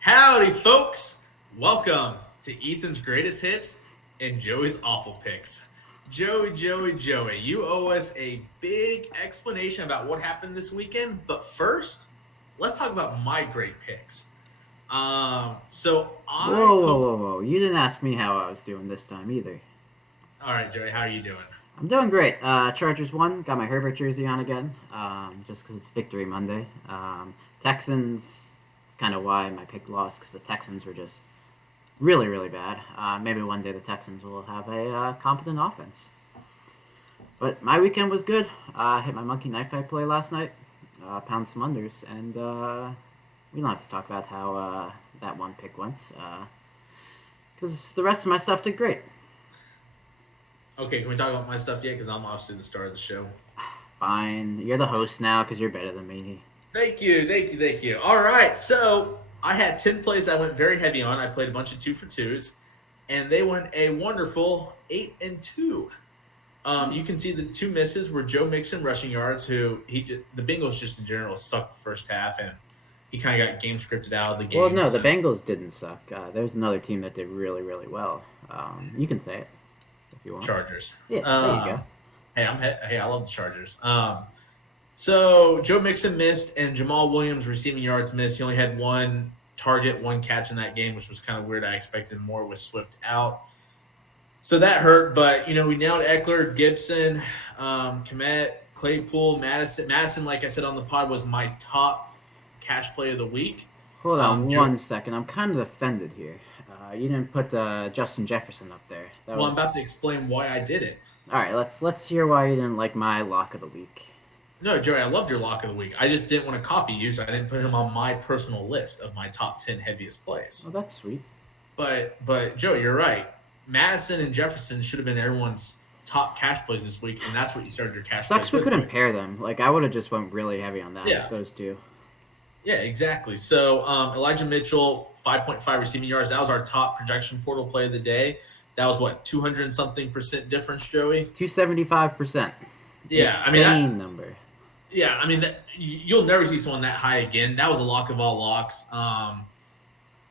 Howdy, folks. Welcome to Ethan's Greatest Hits and Joey's Awful Picks. Joey, you owe us a big explanation about what happened this weekend. But first, let's talk about my great picks. So I Whoa, whoa, post. whoa, whoa. You didn't ask me how I was doing this time either. All right, Joey, how are you doing? I'm doing great. Chargers won. Got my Herbert jersey on again, just because it's Victory Monday. Texans, it's kind of why my pick lost, because the Texans were just really, really bad. Maybe one day the Texans will have a competent offense. But my weekend was good. I hit my monkey knife I play last night, pound some unders, and we don't have to talk about how that one pick went, because the rest of my stuff did great. Okay, can we talk about my stuff yet? Because I'm obviously the star of the show. Fine. You're the host now because you're better than me. Thank you. All right, so I had 10 plays I went very heavy on. I played a bunch of 2 for 2s, and they went a wonderful 8-2. You can see the two misses were Joe Mixon rushing yards, the Bengals just in general sucked the first half, and he kind of got game scripted out of the Well, game. no, the So Bengals didn't suck. There's another team that did really, really well. You can say it if you want. Chargers. Yeah, there you go. Hey, I love the Chargers. So Joe Mixon missed, and Jamal Williams receiving yards missed. He only had one target, one catch in that game, which was kind of weird. I expected more with Swift out. So that hurt, but we nailed Eckler, Gibson, Komet, Claypool, Madison. Madison, like I said on the pod, was my top cash play of the week. Hold on Joe, 1 second. I'm kind of offended here. You didn't put Justin Jefferson up there. That well, I'm about to was explain why I did it. all right. Let's hear why you didn't like my lock of the week. No, Joey, I loved your lock of the week. I just didn't want to copy you, so I didn't put him on my personal list of my top 10 heaviest plays. Oh, that's sweet. But Joe, you're right. Madison and Jefferson should have been everyone's top cash plays this week, and that's what you started your cash Sucks plays we with. couldn't pair them. Like I would have just went really heavy on that. Yeah, Those two. yeah, exactly. So Elijah Mitchell, 5.5 receiving yards. That was our top projection portal play of the day. That was what 200 something percent difference, Joey. 275%. Yeah, I mean Insane number. you'll never see someone that high again. That was a lock of all locks.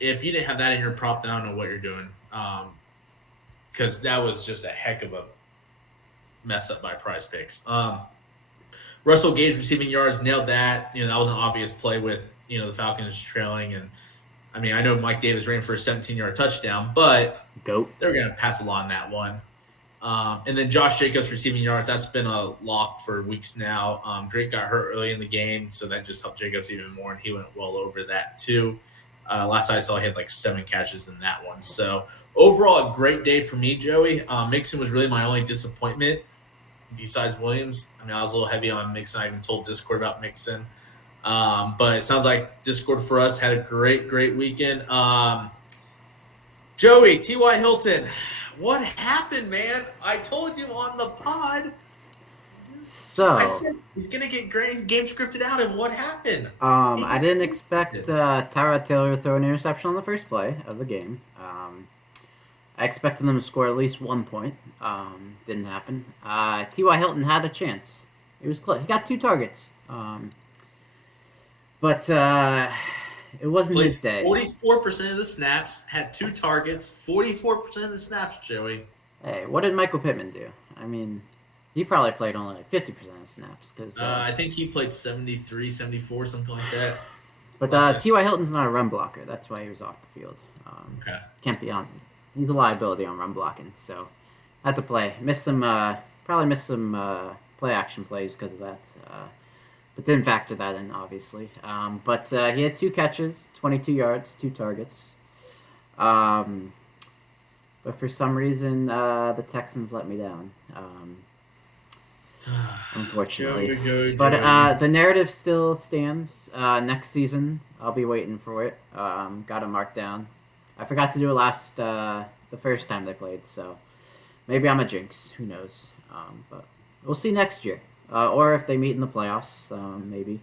If you didn't have that in your prop, then I don't know what you're doing. Because that was just a heck of a mess up by Prize Picks. Russell Gage receiving yards nailed that. That was an obvious play with the Falcons trailing, and I know Mike Davis ran for a 17-yard touchdown, but Goat. they're going to pass along that one. And then Josh Jacobs receiving yards. That's been a lock for weeks now. Drake got hurt early in the game, so that just helped Jacobs even more, and he went well over that too. Last I saw, he had like 7 catches in that one. So overall, a great day for me, Joey. Mixon was really my only disappointment besides Williams. I was a little heavy on Mixon. I even told Discord about Mixon. But it sounds like Discord for us had a great weekend. Joey, T.Y. Hilton, what happened, man? I told you on the pod. I So, said he's going to get game scripted out, and what happened? I didn't expect Tyrod Taylor to throw an interception on the first play of the game. I expected them to score at least 1 point. Didn't happen. T.Y. Hilton had a chance. It was close. He got 2 targets. But it wasn't Played his day. 44% of the snaps, had 2 targets, 44% of the snaps, Joey. Hey, what did Michael Pittman do? He probably played only like 50% of snaps. I think he played 73, 74, something like that. But T.Y. Hilton's not a run blocker. That's why he was off the field. Okay. Can't be on. He's a liability on run blocking. So had to play. Probably missed some play action plays because of that. But didn't factor that in, obviously. But he had 2 catches, 22 yards, 2 targets. But for some reason, the Texans let me down. Unfortunately. Joey. But the narrative still stands. Next season, I'll be waiting for it. Got it marked down. I forgot to do it the first time they played, so maybe I'm a jinx. Who knows? But we'll see next year. Or if they meet in the playoffs, maybe.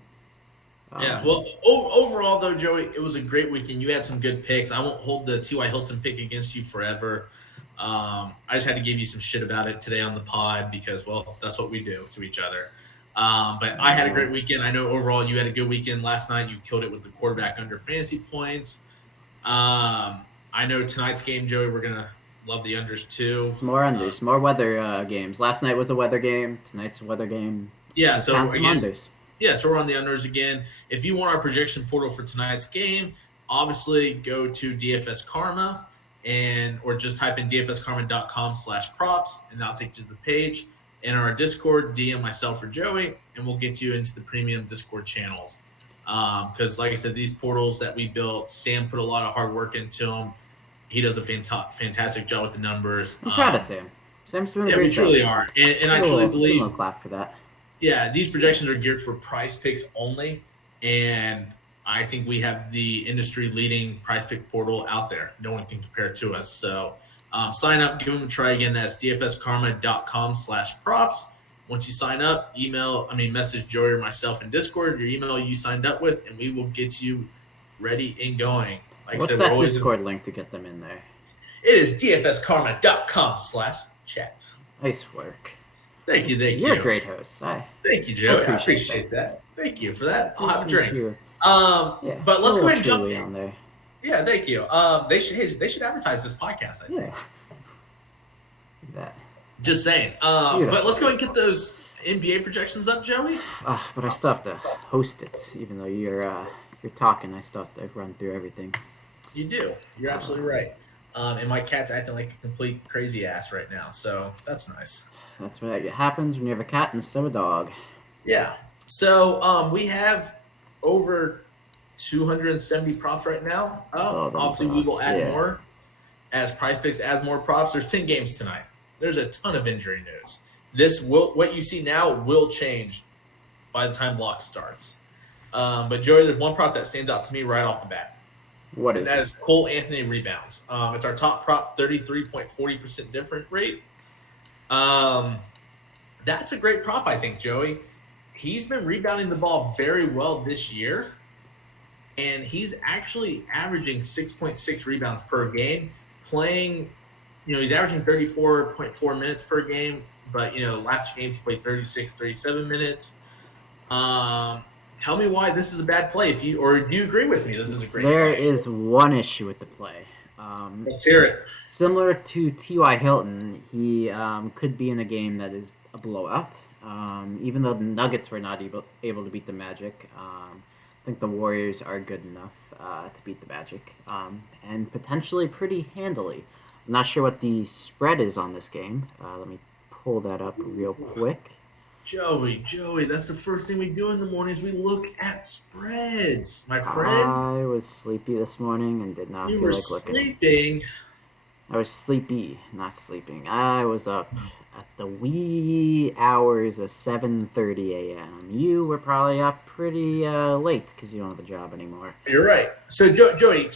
Yeah, well, overall, though, Joey, it was a great weekend. You had some good picks. I won't hold the T.Y. Hilton pick against you forever. I just had to give you some shit about it today on the pod because, well, that's what we do to each other. But I had a great weekend. I know overall you had a good weekend last night. You killed it with the quarterback under fantasy points. I know tonight's game, Joey, we're gonna love the unders too. Some more unders, more weather games. Last night was a weather game. Tonight's a weather game. Yeah, Just count so some again, unders. yeah, so we're on the unders again. If you want our projection portal for tonight's game, obviously go to DFS Karma or just type in dfskarma.com/props and that'll take you to the page. In our Discord, DM myself or Joey, and we'll get you into the premium Discord channels. Because, like I said, these portals that we built, Sam put a lot of hard work into them. He does a fantastic job with the numbers. I'm proud of Sam. Sam's doing a Yeah, great we job. truly are. And I truly Give him a believe, little clap for that. yeah, these projections are geared for price picks only. And I think we have the industry leading price pick portal out there. No one can compare it to us. So sign up, give them a try again. That's dfskarma.com/props. Once you sign up, message Joey or myself in Discord, your email you signed up with, and we will get you ready and going. Like what's that Discord link to get them in there? It is dfskarma.com/chat. Nice work. Thank you. You're a great host. Thank you, Joe. I appreciate that. Thank you for that. I'll have a drink. But let's go ahead and jump in. On there. Yeah, thank you. They should advertise this podcast, I think. Yeah. That. Just saying. But let's go ahead and get those NBA projections up, Joey. But I still have to host it, even though you're talking. I still have to run through everything. You do. You're absolutely right. And my cat's acting like a complete crazy ass right now, so that's nice. That's what happens when you have a cat instead of a dog. Yeah. So we have over 270 props right now. Obviously, we will add more as Prizepicks adds more props. There's 10 games tonight. There's a ton of injury news. What you see now will change by the time block starts. But Joey, there's one prop that stands out to me right off the bat. What is that? Is Cole Anthony rebounds. It's our top prop, 33.40% different rate. That's a great prop, I think, Joey. He's been rebounding the ball very well this year, and he's actually averaging 6.6 rebounds per game. Playing, he's averaging 34.4 minutes per game, but, last games he played 36, 37 minutes. Tell me why this is a bad play. Do you agree with me? This is a great There play. is one issue with the play. Let's hear it. Similar to T.Y. Hilton, he could be in a game that is a blowout. Even though the Nuggets were not able to beat the Magic, I think the Warriors are good enough to beat the Magic, and potentially pretty handily. I'm not sure what the spread is on this game. Let me pull that up real quick. Joey, that's the first thing we do in the morning is we look at spreads, my friend. I was sleepy this morning and did not feel like looking. You were sleeping. I was sleepy, not sleeping. I was up at the wee hours of 7:30 a.m. You were probably up pretty late because you don't have a job anymore. You're right. So, Joey,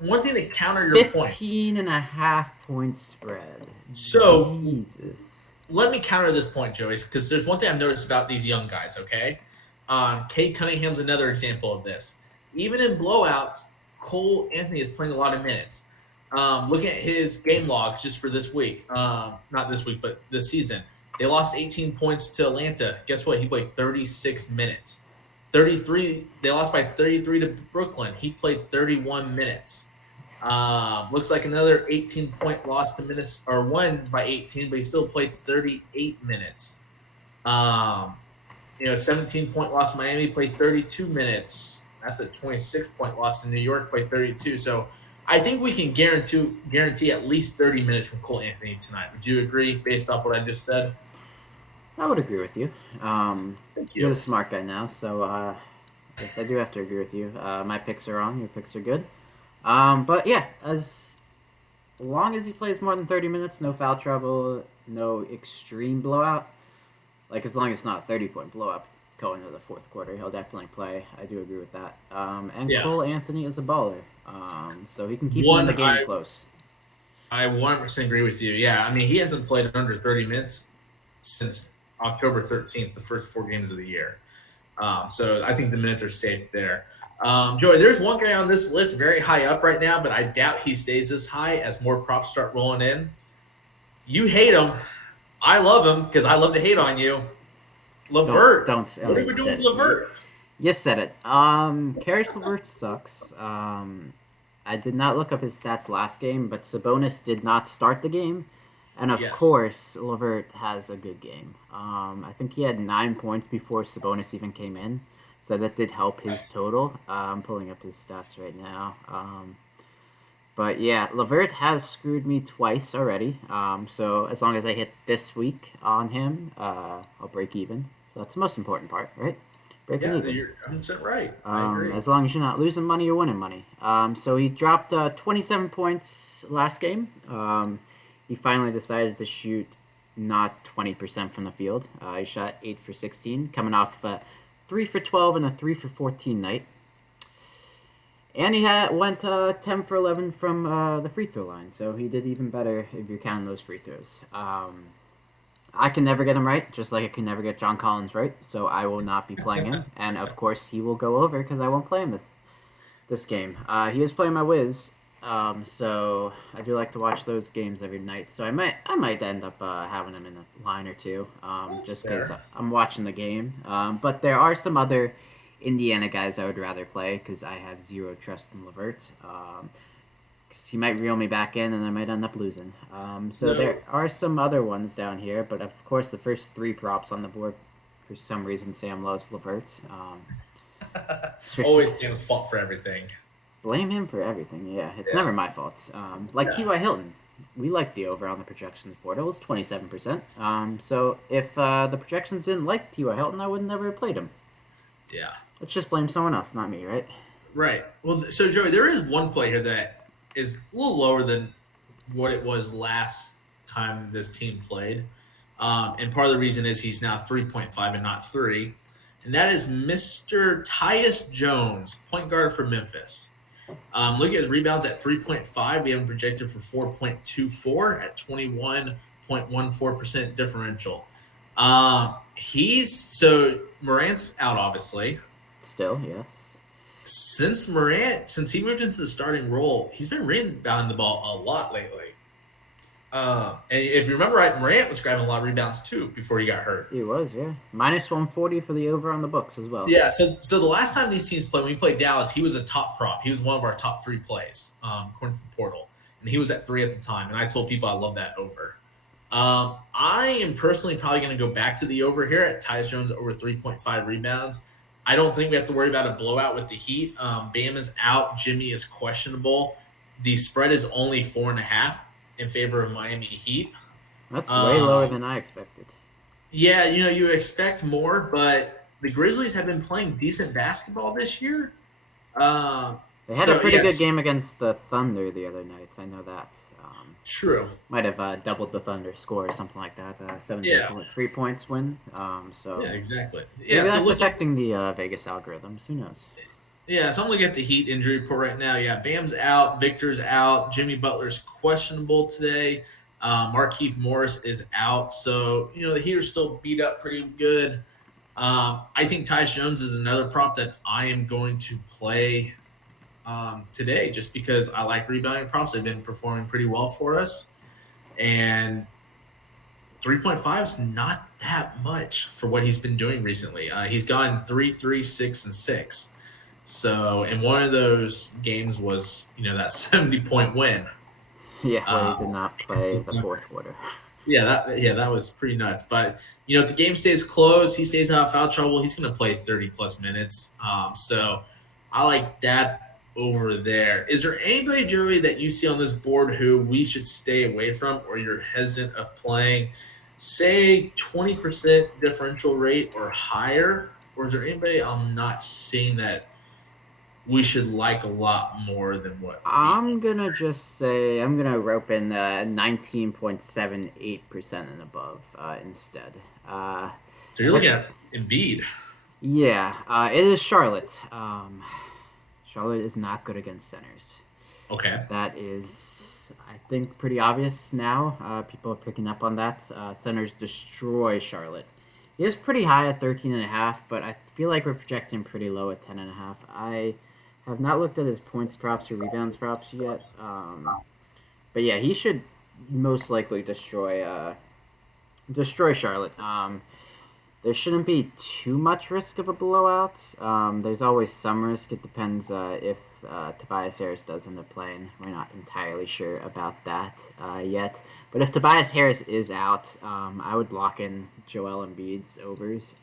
one thing to counter your 15.5 point spread. So, Jesus. Let me counter this point, Joey, because there's one thing I've noticed about these young guys, okay? Cade Cunningham's another example of this. Even in blowouts, Cole Anthony is playing a lot of minutes. Looking at his game logs just for this week, not this week, but this season, they lost 18 points to Atlanta. Guess what? He played 36 minutes. 33. They lost by 33 to Brooklyn. He played 31 minutes. Looks like another 18-point loss to Minnesota, or won by 18, but he still played 38 minutes. 17-point loss to Miami, played 32 minutes. That's a 26-point loss to New York, played 32. So I think we can guarantee at least 30 minutes from Cole Anthony tonight. Would you agree based off what I just said? I would agree with you. Thank you. You're the smart guy now, so yes, I do have to agree with you. My picks are wrong. Your picks are good. But yeah, as long as he plays more than 30 minutes, no foul trouble, no extreme blowout, like as long as it's not a 30-point blowout going into the fourth quarter, he'll definitely play. I do agree with that. Cole Anthony is a baller, so he can keep the game close. I 100% agree with you. Yeah, he hasn't played under 30 minutes since October 13th, the first 4 games of the year. So I think the minutes are safe there. Joey, there's one guy on this list very high up right now, but I doubt he stays this high as more props start rolling in. You hate him. I love him because I love to hate on you. LeVert. Don't what are we doing with LeVert? You said it. Karis LeVert sucks. I I did not look up his stats last game, but Sabonis did not start the game. And of Yes. course, Levert has a good game. I think he had 9 points before Sabonis even came in. So that did help his total. I'm pulling up his stats right now. But yeah, Levert has screwed me twice already. So as long as I hit this week on him, I'll break even. So that's the most important part, right? Breaking Yeah, even. you're 100% right. I agree. As long as you're not losing money or winning money. So he dropped 27 points last game. He finally decided to shoot not 20% from the field. He shot 8 for 16, coming off 3 for 12 and a 3 for 14 night. And he went 10 for 11 from the free throw line, so he did even better if you're counting those free throws. I can never get him right, just like I can never get John Collins right, so I will not be playing him. And of course, he will go over because I won't play him this game. He is playing my Wiz, so I do like to watch those games every night. So I might end up having him in a line or two, just because I'm watching the game. But there are some other Indiana guys I would rather play because I have zero trust in Levert. Because he might reel me back in and I might end up losing. So there are some other ones down here, but of course the first 3 props on the board, for some reason, Sam loves Levert. Always Sam's fault for everything. Blame him for everything, yeah. It's never my fault. Like T.Y. Hilton, we like the over on the projections board. It was 27%. So if the projections didn't like T.Y. Hilton, I would never have played him. Yeah. Let's just blame someone else, not me, right? Right. Well, so Joey, there is one play here that is a little lower than what it was last time this team played. And part of the reason is he's now 3.5 and not 3. And that is Mr. Tyus Jones, point guard for Memphis. Look at his rebounds at 3.5. We have him projected for 4.24 at 21.14% differential. So Morant's out, obviously. Still, yes. Since he moved into the starting role, he's been rebounding the ball a lot lately. And if you remember right, Morant was grabbing a lot of rebounds too before he got hurt. He was, yeah. Minus 140 for the over on the books as well. Yeah, so the last time these teams played, when we played Dallas, he was a top prop. He was one of our top 3 plays, according to the portal. And he was at 3 at the time. And I told people I love that over. I am personally probably going to go back to the over here at Tyus Jones over 3.5 rebounds. I don't think we have to worry about a blowout with the Heat. Bam is out. Jimmy is questionable. The spread is only 4.5 in favor of Miami Heat. That's way lower than I expected. Yeah, you expect more, but the Grizzlies have been playing decent basketball this year. They had a pretty good game against the Thunder the other night. I know that. True. Might have doubled the Thunder score or something like that. 7.3 points win. Yeah, exactly. Yeah, maybe that's affecting the Vegas algorithms. Who knows? Yeah, so I'm looking at the Heat injury report right now. Yeah, Bam's out. Victor's out. Jimmy Butler's questionable today. Markieff Morris is out. So, the Heat are still beat up pretty good. I think Tyus Jones is another prop that I am going to play today just because I like rebounding props. They've been performing pretty well for us. And 3.5 is not that much for what he's been doing recently. He's gone 3, 3, 6, and 6. So, and one of those games was, that 70-point win. Yeah, where he did not play the fourth quarter. Yeah, that was pretty nuts. But, if the game stays close, he stays out of foul trouble, he's going to play 30-plus minutes. So I like that over there. Is there anybody, Joey, that you see on this board who we should stay away from or you're hesitant of playing, say 20% differential rate or higher? Or is there anybody I'm not seeing that we should like a lot more than what I'm going to just say I'm going to rope in 19.78% and above instead. So you're looking at Embiid. Yeah, it is Charlotte. Charlotte is not good against centers. Okay. That is, I think, pretty obvious now. People are picking up on that. Centers destroy Charlotte. He is pretty high at 13.5, but I feel like we're projecting pretty low at 10.5. I have not looked at his points props or rebounds props yet. But yeah, he should most likely destroy Charlotte. There shouldn't be too much risk of a blowout. There's always some risk. It depends if Tobias Harris does end up playing. We're not entirely sure about that yet. But if Tobias Harris is out, I would lock in Joel Embiid's overs.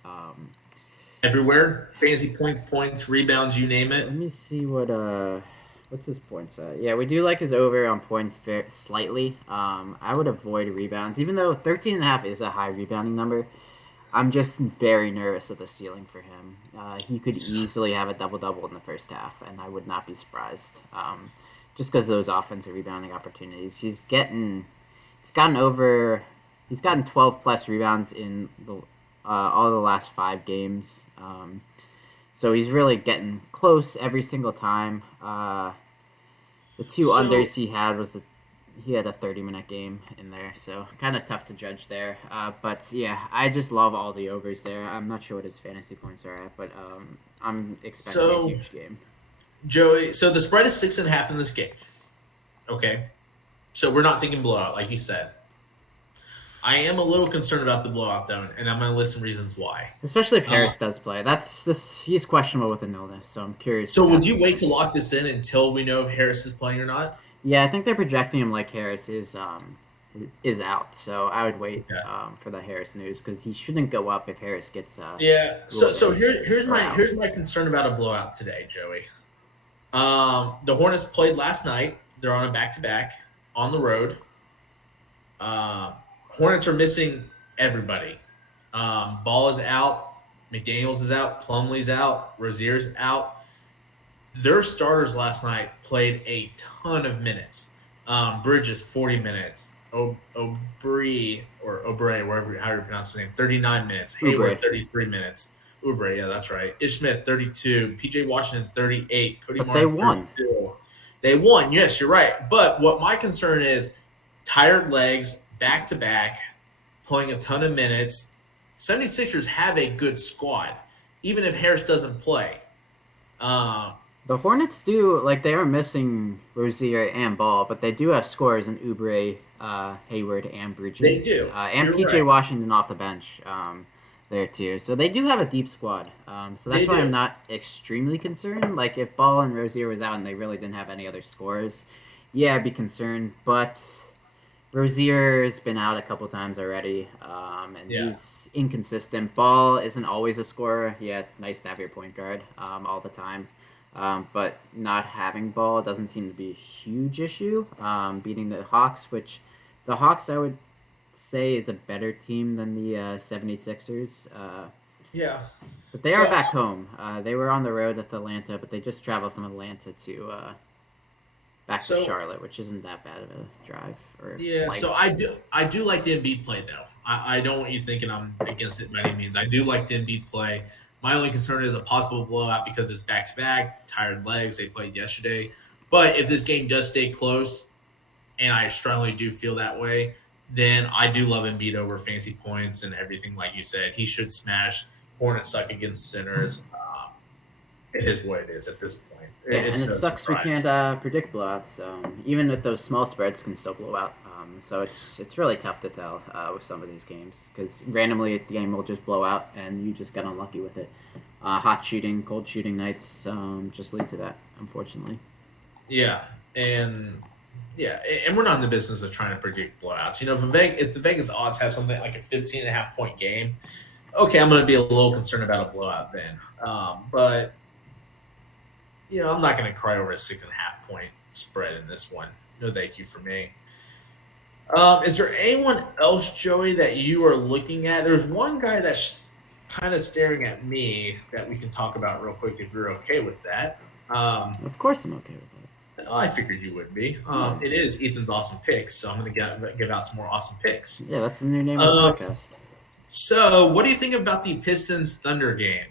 Everywhere, fantasy points, rebounds, you name Let it. me see what's his points at. Yeah, we do like his over on points slightly. I would avoid rebounds, even though 13.5 is a high rebounding number. I'm just very nervous at the ceiling for him. He could easily have a double-double in the first half, and I would not be surprised. Just because those offensive rebounding opportunities, he's gotten 12 plus rebounds in all the last 5 games. So he's really getting close every single time. The two unders he had a 30-minute game in there, so kind of tough to judge there. But yeah, I just love all the overs there. I'm not sure what his fantasy points are at, but I'm expecting a So huge game. Joey, so the spread is 6.5 in this game. Okay, so we're not thinking blowout, like you said. I am a little concerned about the blowout though, and I'm going to list some reasons why. Especially if Harris does play. He's questionable with an illness, so I'm curious. So would you wait to lock this in until we know if Harris is playing or not? Yeah, I think they're projecting him like Harris is out, so I would wait for the Harris news because he shouldn't go up if Harris gets. Yeah. So here's my concern about a blowout today, Joey. The Hornets played last night. They're on a back-to-back on the road. Hornets are missing everybody. Ball is out. McDaniels is out. Plumlee's out. Rozier's out. Their starters last night played a ton of minutes. Bridges 40 minutes. Obrey, wherever how you pronounce his name, 39 minutes. Hayward 33 minutes. Oubre, yeah, that's right. Ish Smith 32. PJ Washington 38. Cody But Martin they won. 32. They won. Yes, you're right. But what my concern is, tired legs, back to back, playing a ton of minutes. 76ers have a good squad, even if Harris doesn't play. The Hornets they are missing Rozier and Ball, but they do have scores in Oubre, Hayward, and Bridges. They do. And You're PJ right. Washington off the bench there too. So they do have a deep squad. So that's why I'm not extremely concerned. Like if Ball and Rozier was out and they really didn't have any other scores, yeah, I'd be concerned. But Rozier's been out a couple times already, and he's inconsistent. Ball isn't always a scorer. Yeah, it's nice to have your point guard all the time. But not having Ball doesn't seem to be a huge issue. Beating the Hawks, which the Hawks I would say is a better team than the 76ers. Yeah. But they are back home. They were on the road with Atlanta, but they just traveled from Atlanta to back to Charlotte, which isn't that bad of a drive. Flight. So I do like the Embiid play though. I don't want you thinking I'm against it by any means. I do like the Embiid play. My only concern is a possible blowout because it's back-to-back, tired legs. They played yesterday. But if this game does stay close, and I strongly do feel that way, then I do love Embiid over fantasy points and everything like you said. He should smash. Hornets suck against sinners. It is what it is at this point. Yeah, and it sucks surprise. We can't predict blowouts. Even with those small spreads can still blow out. So it's really tough to tell with some of these games because randomly the game will just blow out and you just get unlucky with it. Hot shooting, cold shooting nights just lead to that, unfortunately. Yeah, and we're not in the business of trying to predict blowouts. You know, if the Vegas odds have something like a 15.5 point game, okay, I'm going to be a little concerned about a blowout then. But you know, I'm not going to cry over a 6.5 point spread in this one. No, thank you for me. Is there anyone else, Joey, that you are looking at? There's one guy that's kind of staring at me that we can talk about real quick if you're okay with that. Of course I'm okay with that. I figured you would be. It is Ethan's awesome picks, so I'm going to give out some more awesome picks. Yeah, that's the new name of the podcast. So what do you think about the Pistons-Thunder game?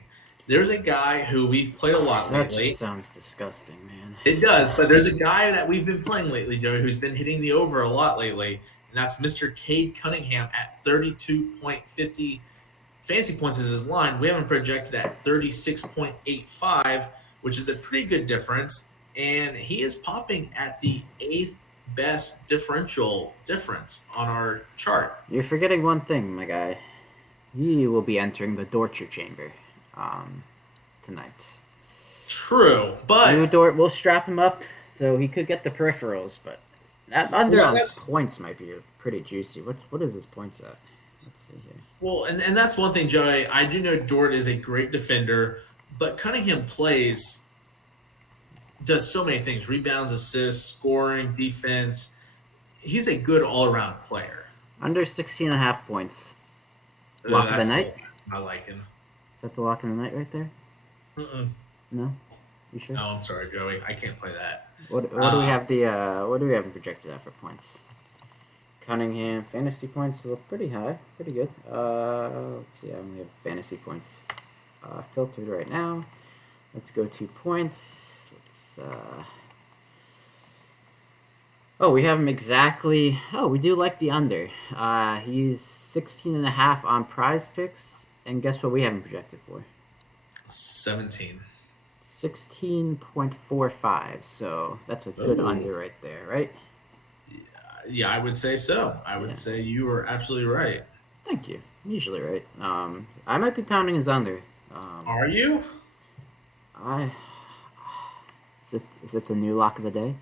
There's a guy who we've played a lot lately. That just sounds disgusting, man. It does, but there's a guy that we've been playing lately, Joey, who's been hitting the over a lot lately, and that's Mr. Cade Cunningham at 32.50 fantasy points is his line. We have him projected at 36.85, which is a pretty good difference, and he is popping at the 8th best differential difference on our chart. You're forgetting one thing, my guy. You will be entering the torture chamber tonight. True, Lou but Dort will strap him up, so he could get the peripherals, but that under well, on that's points might be pretty juicy. What is his points at? Let's see here. well, and that's one thing, Joey. I do know Dort is a great defender, but Cunningham does so many things: rebounds, assists, scoring, defense. He's a good all around player. Under 16 and a half points. Lock of the That's night? I like him. Is that the lock of the night right there? Mm-mm. No? You sure? No, I'm sorry, Joey. I can't play that. What do we have what do we have projected at for points? Cunningham fantasy points look pretty high, pretty good. Let's see, I only have fantasy points filtered right now. Let's go to points. Oh, we have him exactly. Oh, we do like the under. He's 16 and a half on Prizepicks, and guess what we have him projected for? 17. 16.45. So that's a good under right there, right? Yeah, I would say so. I would say you are absolutely right. Thank you. I'm usually right. I might be pounding his under. Are you? I is it the new lock of the day?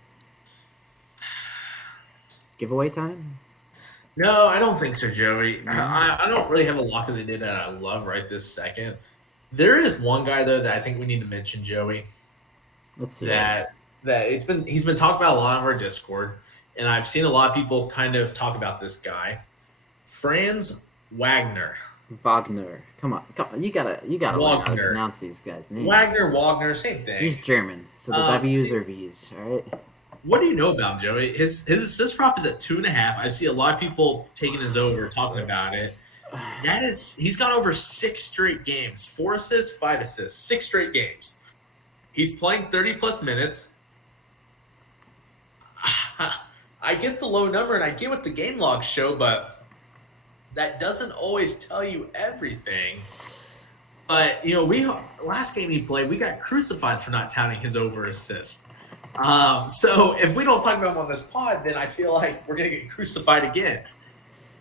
Giveaway time? No, I don't think so, Joey. No. I don't really have a lock of the day that I love right this second. There is one guy though that I think we need to mention, Joey. Let's see. That he's been talked about a lot on our Discord, and I've seen a lot of people kind of talk about this guy, Franz Wagner. Wagner. Come on. You gotta learn how to pronounce these guys' names. Wagner, same thing. He's German, so the W's are V's, all right? What do you know about him, Joey? His assist prop is at 2.5. I see a lot of people taking his over, talking about it. He's gone over 6 straight games. 4 assists, 5 assists, 6 straight games. He's playing 30 plus minutes. I get the low number and I get what the game logs show, but that doesn't always tell you everything. But last game he played, we got crucified for not touting his over assist. So if we don't talk about him on this pod, then I feel like we're gonna get crucified again.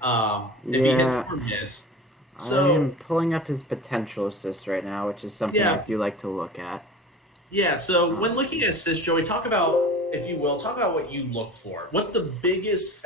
If he hits or miss. So I'm pulling up his potential assists right now, which is something I do like to look at. Yeah, so when looking at assists, Joey, talk about what you look for. What's the biggest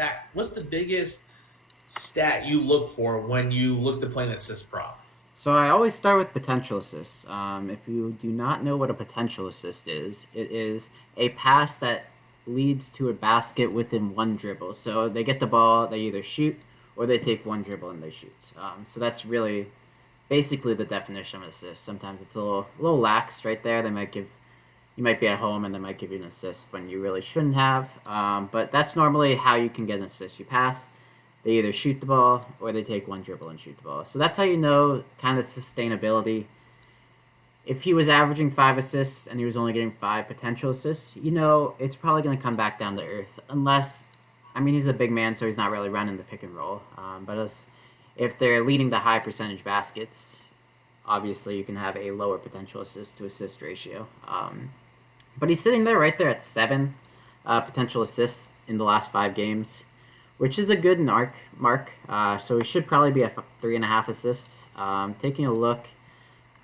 stat you look for when you look to play an assist prop? So I always start with potential assists. If you do not know what a potential assist is, it is a pass that leads to a basket within one dribble. So they get the ball, they either shoot, or they take one dribble and they shoot. So that's really basically the definition of an assist. Sometimes it's a little lax right there. You might be at home and they might give you an assist when you really shouldn't have. But that's normally how you can get an assist. You pass, they either shoot the ball or they take one dribble and shoot the ball. So that's how you know kind of sustainability. If he was averaging 5 assists and he was only getting 5 potential assists, it's probably going to come back down to earth. Unless, he's a big man, so he's not really running the pick and roll. If they're leading to high percentage baskets, obviously you can have a lower potential assist to assist ratio. But he's sitting there right there at 7 potential assists in the last 5 games, which is a good mark. So he should probably be at 3.5 assists. Taking a look,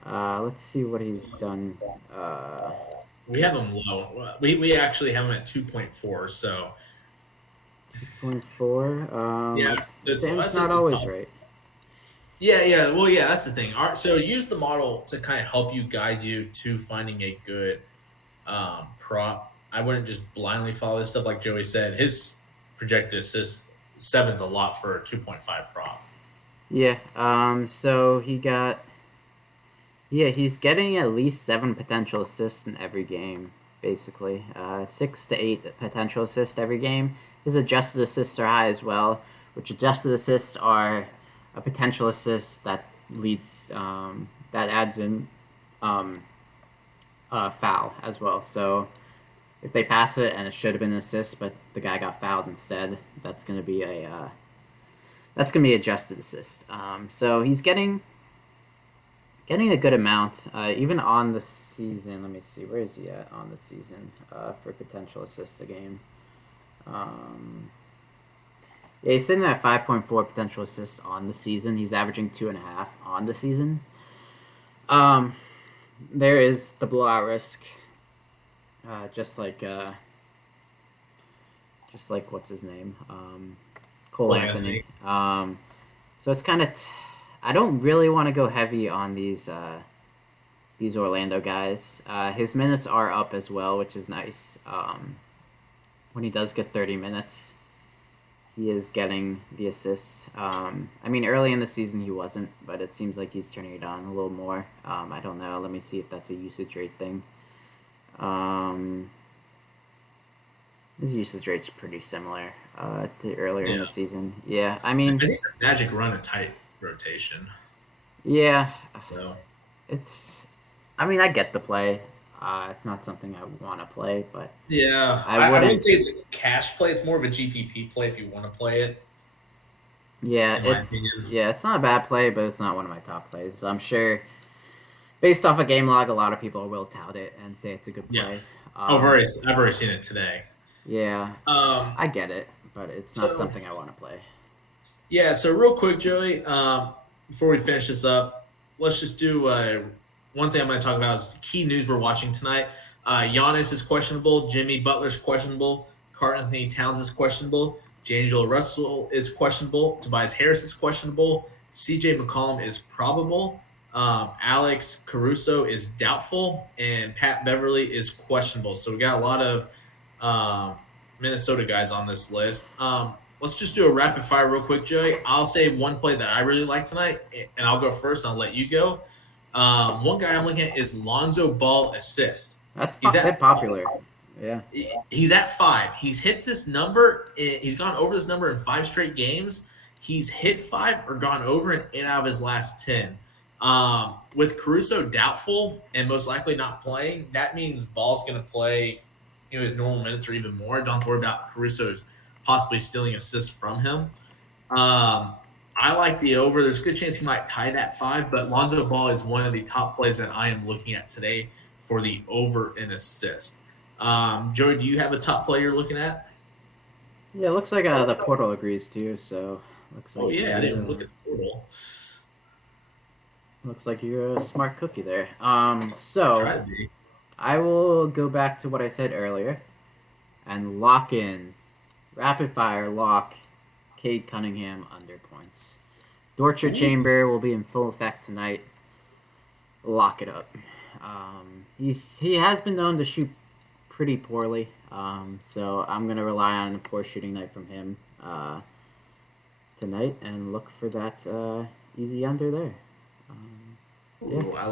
let's see what he's done. We have him low. We actually have him at 2.4. So 2.4. Yeah, Sam's not always right. Yeah. Well, yeah, that's the thing. So use the model to kind of help you guide you to finding a good prop. I wouldn't just blindly follow this stuff. Like Joey said, his projected assist 7's a lot for a 2.5 prop. Yeah. So he's getting at least 7 potential assists in every game, basically. 6 to 8 potential assists every game. His adjusted assists are high as well, which adjusted assists are a potential assist that leads that adds in foul as well. So if they pass it and it should have been an assist, but the guy got fouled instead, that's gonna be adjusted assist. So he's getting a good amount, even on the season. Let me see, where is he at on the season for potential assists a game? Yeah, he's sitting at 5.4 potential assists on the season. He's averaging 2.5 on the season. there is the blowout risk, just like what's his name, Cole Anthony. So it's kind of I don't really want to go heavy on these Orlando guys. His minutes are up as well, which is nice. When he does get 30 minutes, he is getting the assists. I mean, early in the season he wasn't, but it seems like he's turning it on a little more. I don't know. Let me see if that's a usage rate thing. His usage rate's pretty similar to earlier in the season. Yeah, I mean, I think the Magic run a tight rotation. Yeah, So it's. I mean, I get the play. It's not something I want to play, but yeah, I wouldn't say it's a cash play. It's more of a GPP play if you want to play it. Yeah, In my opinion. it's not a bad play, but it's not one of my top plays. But I'm sure, based off a game log, a lot of people will tout it and say it's a good Yeah. play. I've already seen it today. Yeah, Um, I get it, but it's not so something I want to play. yeah, so real quick, Joey, before we finish this up, let's just do one thing I'm going to talk about is key news we're watching tonight. Giannis is questionable. Jimmy Butler's questionable. Karl Anthony Towns is questionable. D'Angelo Russell is questionable. Tobias Harris is questionable. CJ McCollum is probable. Alex Caruso is doubtful. And Pat Beverly is questionable. So we got a lot of Minnesota guys on this list. Let's just do a rapid fire real quick, Joey. I'll say one play that I really like tonight, and I'll go first. I'll let you go. One guy I'm looking at is Lonzo Ball assist. That's He's bit at popular. Yeah. He's at 5. He's hit this number. He's gone over this number in 5 straight games. He's hit 5 or gone over in 8 out of his last 10. With Caruso doubtful and most likely not playing, that means Ball's going to play, his normal minutes or even more. Don't have to worry about Caruso possibly stealing assists from him. I like the over. There's a good chance he might tie that 5, but Lonzo Ball is one of the top plays that I am looking at today for the over in assist. Joey, do you have a top play you're looking at? Yeah, it looks like the portal agrees too. So looks like I didn't even look at the portal. Looks like you're a smart cookie there. Try So to be. I will go back to what I said earlier and lock in rapid fire lock Cade Cunningham under points. Torture Chamber will be in full effect tonight. Lock it up. He has been known to shoot pretty poorly, so I'm gonna rely on a poor shooting night from him tonight and look for that easy under there. Ooh, I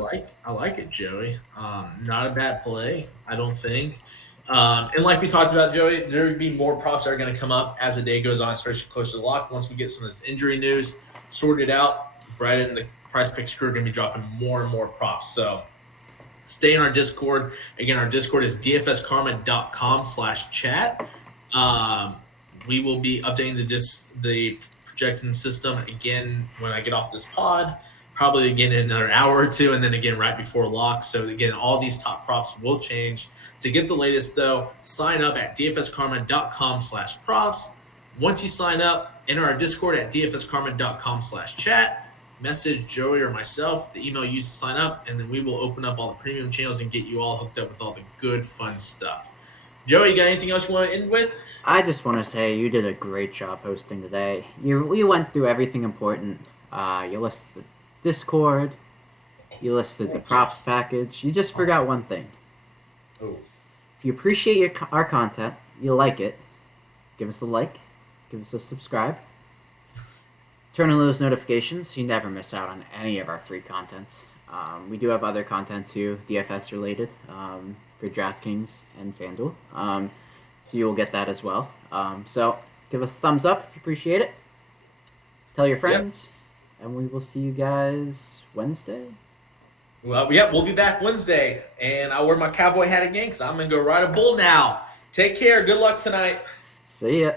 like it, Joey. Not a bad play, I don't think. And like we talked about, Joey, there would be more props that are going to come up as the day goes on, especially closer to the lock. Once we get some of this injury news sorted out, Brad and the Prizepicks crew are going to be dropping more and more props. So stay in our Discord. Again, our Discord is dfskarma.com/chat. We will be updating the projecting system again when I get off this pod. Probably again in another hour or two, and then again right before lock. So again, all these top props will change. To get the latest though, sign up at dfskarma.com/props. Once you sign up, enter our Discord at dfskarma.com/chat. Message Joey or myself, the email you use to sign up, and then we will open up all the premium channels and get you all hooked up with all the good, fun stuff. Joey, you got anything else you want to end with? I just want to say you did a great job hosting today. You went through everything important. You listed the Discord. You listed the props package. You just forgot one thing. Oh. If you appreciate our content, you like it, give us a like, give us a subscribe. Turn on those notifications so you never miss out on any of our free content. We do have other content too, DFS related, for DraftKings and FanDuel. So you will get that as well. So give us a thumbs up if you appreciate it. Tell your friends. Yep. And we will see you guys Wednesday. Well, yeah, we'll be back Wednesday. And I'll wear my cowboy hat again because I'm going to go ride a bull now. Take care. Good luck tonight. See ya.